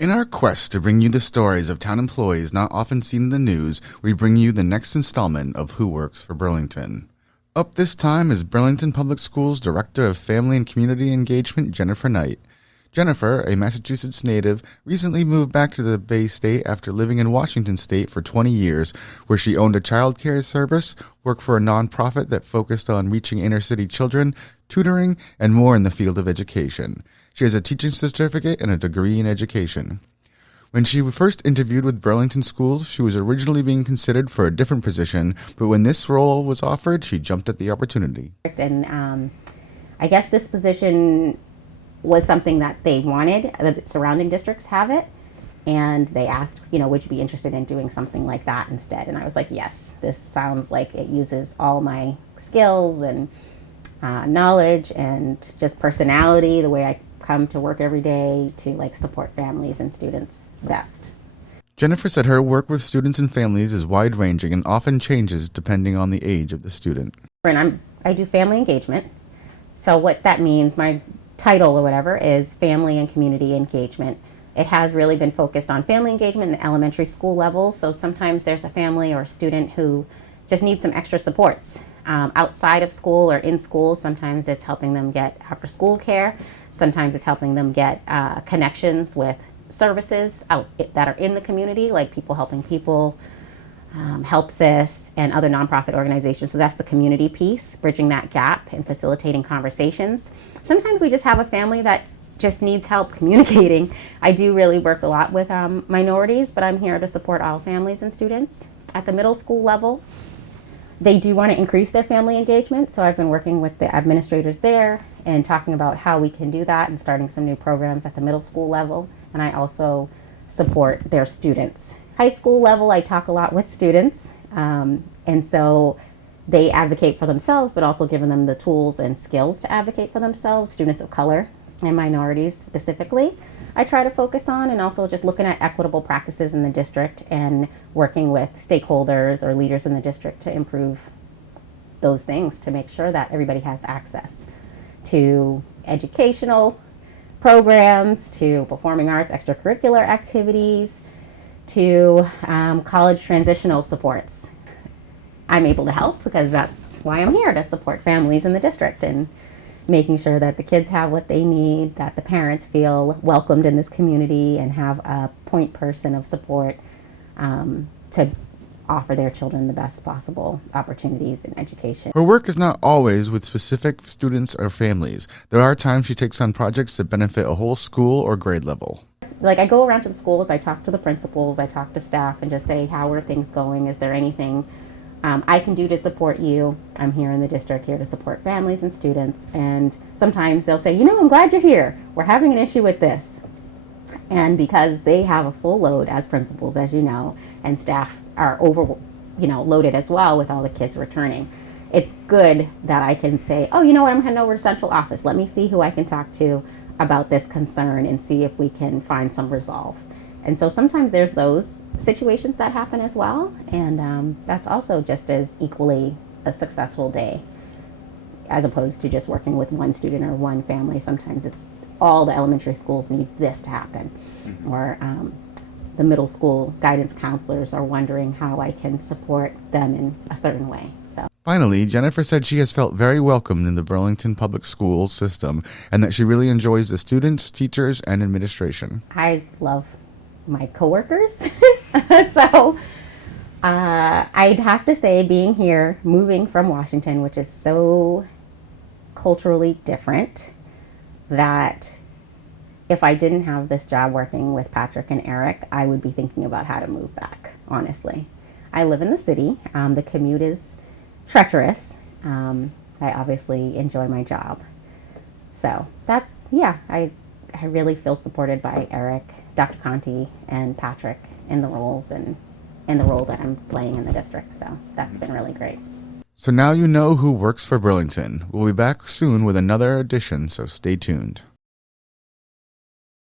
In our quest to bring you the stories of town employees not often seen in the news, we bring you the next installment of Who Works for Burlington. Up this time is Burlington Public Schools Director of Family and Community Engagement, Jennifer Knight. Jennifer, a Massachusetts native, recently moved back to the Bay State after living in Washington State for 20 years, where she owned a child care service, worked for a nonprofit that focused on reaching inner-city children, tutoring, and more in the field of education. She has a teaching certificate and a degree in education. When she first interviewed with Burlington Schools, she was originally being considered for a different position, but when this role was offered, she jumped at the opportunity. And I guess this position was something that they wanted. The surrounding districts have it, and they asked, would you be interested in doing something like that instead? And I was like, yes, this sounds like it uses all my skills and knowledge and just personality, the way I come to work every day to support families and students best. Jennifer said her work with students and families is wide-ranging and often changes depending on the age of the student. And I do family engagement. So what that means, my title or whatever, is family and community engagement. It has really been focused on family engagement in the elementary school level. So sometimes there's a family or a student who just needs some extra supports outside of school or in school. Sometimes it's helping them get after school care. Sometimes it's helping them get connections with services that are in the community, like People Helping People, HelpSys, and other nonprofit organizations. So that's the community piece, bridging that gap and facilitating conversations. Sometimes we just have a family that just needs help communicating. I do really work a lot with minorities, but I'm here to support all families and students. At the middle school level, they do want to increase their family engagement, so I've been working with the administrators there and talking about how we can do that and starting some new programs at the middle school level. And I also support their students. High school level, I talk a lot with students, and so they advocate for themselves, but also giving them the tools and skills to advocate for themselves. Students of color and minorities specifically, I try to focus on, and also just looking at equitable practices in the district and working with stakeholders or leaders in the district to improve those things to make sure that everybody has access to educational programs, to performing arts, extracurricular activities, to college transitional supports. I'm able to help because that's why I'm here, to support families in the district and making sure that the kids have what they need, that the parents feel welcomed in this community and have a point person of support to offer their children the best possible opportunities in education. Her work is not always with specific students or families. There are times she takes on projects that benefit a whole school or grade level. I go around to the schools, I talk to the principals, I talk to staff and just say, how are things going? Is there anything I can do to support you? I'm here in the district, here to support families and students. And sometimes they'll say, I'm glad you're here. We're having an issue with this. And because they have a full load as principals, as you know, and staff are loaded as well with all the kids returning, it's good that I can say, I'm heading over to central office. Let me see who I can talk to about this concern and see if we can find some resolve. And so sometimes there's those situations that happen as well, and that's also just as equally a successful day as opposed to just working with one student or one family. Sometimes it's all the elementary schools need this to happen, or the middle school guidance counselors are wondering how I can support them in a certain way. So. Finally, Jennifer said she has felt very welcomed in the Burlington Public School system and that she really enjoys the students, teachers, and administration. I love my coworkers. So I'd have to say, being here, moving from Washington, which is so culturally different, that if I didn't have this job working with Patrick and Eric, I would be thinking about how to move back, honestly. I live in the city. The commute is treacherous. I obviously enjoy my job. So that's, I really feel supported by Eric, Dr. Conti, and Patrick in the roles and in the role that I'm playing in the district. So that's been really great. So now you know who works for Burlington. We'll be back soon with another edition, so stay tuned.